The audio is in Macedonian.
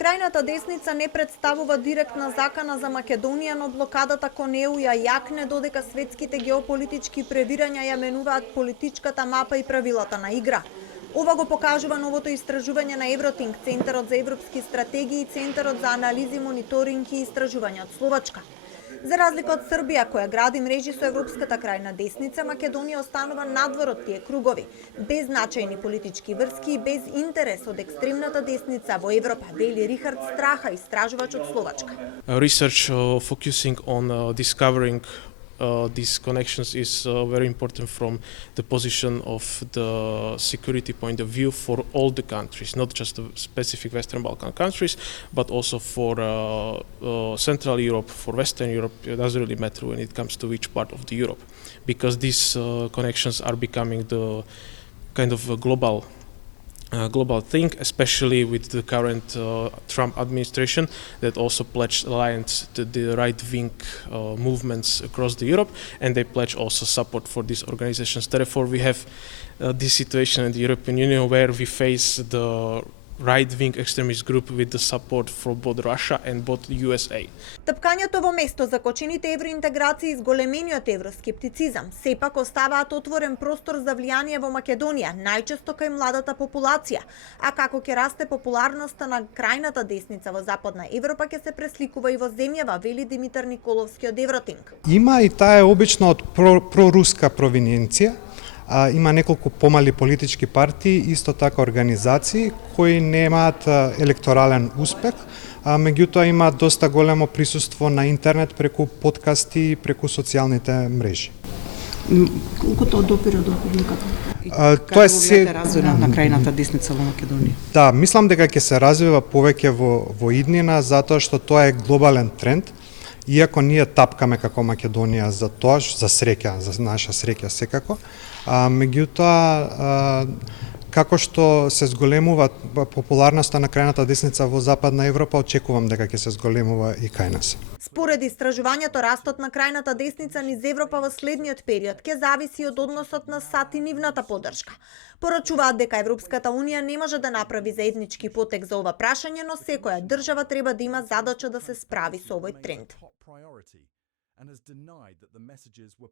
Крајната десница не представува директна закана за Македонија, но блокадата кон ЕУ ја јакне додека светските геополитички превирања ја менуваат политичката мапа и правилата на игра. Ова го покажува новото истражување на Евротинг, Центарот за европски стратегии и Центарот за анализи, мониторинг и истражување од Словачка. За разлика од Србија, која гради мрежи со европската крајна десница, Македонија останува надвор од тие кругови, без значајни политички врски и без интерес од екстремната десница во Европа, вели Рихард Страха, истражувач од Словачка. Research focusing on discovering these connections is very important from the position of the security point of view for all the countries, not just the specific Western Balkan countries, but also for Central Europe, for Western Europe. It doesn't really matter when it comes to which part of the Europe, because these connections are becoming the kind of a global thing, especially with the current Trump administration that also pledged alliance to the right-wing movements across the Europe, and they pledge also support for these organizations. Therefore, we have this situation in the European Union where we face the right-wing extremist group with the support from both Russia and both USA. Тапкањето во место за кочените евроинтеграции и зголемениот евроскептицизам сепак оставаат отворен простор за влијание во Македонија, најчесто кај младата популација, а како ќе расте популарноста на крајната десница во Западна Европа ќе се пресликува и во земјава, вели Димитар Николовски од Евротинг. Има и таа е обично од проруска провиненција. Има неколку помали политички партии, исто така организации кои немаат електорален успех, меѓутоа имаат доста големо присуство на интернет преку подкасти и преку социјалните мрежи. Колку тоа допира до публиката? Тоа се развива на крајната десница во Македонија. Да, мислам дека ќе се развива повеќе во иднина затоа што тоа е глобален тренд. Иако ние тапкаме како Македонија за тоа, за среќа, за наша среќа секако, меѓутоа како што се зголемува популарноста на крајната десница во Западна Европа, очекувам дека ќе се зголемува и кај нас. Според истражувањето, растот на крајната десница низ Европа во следниот период ќе зависи од односот на САД и нивната поддршка. Порачуваат дека Европската Унија не може да направи заеднички потек за ова прашање, но секоја држава треба да има задача да се справи со овој тренд.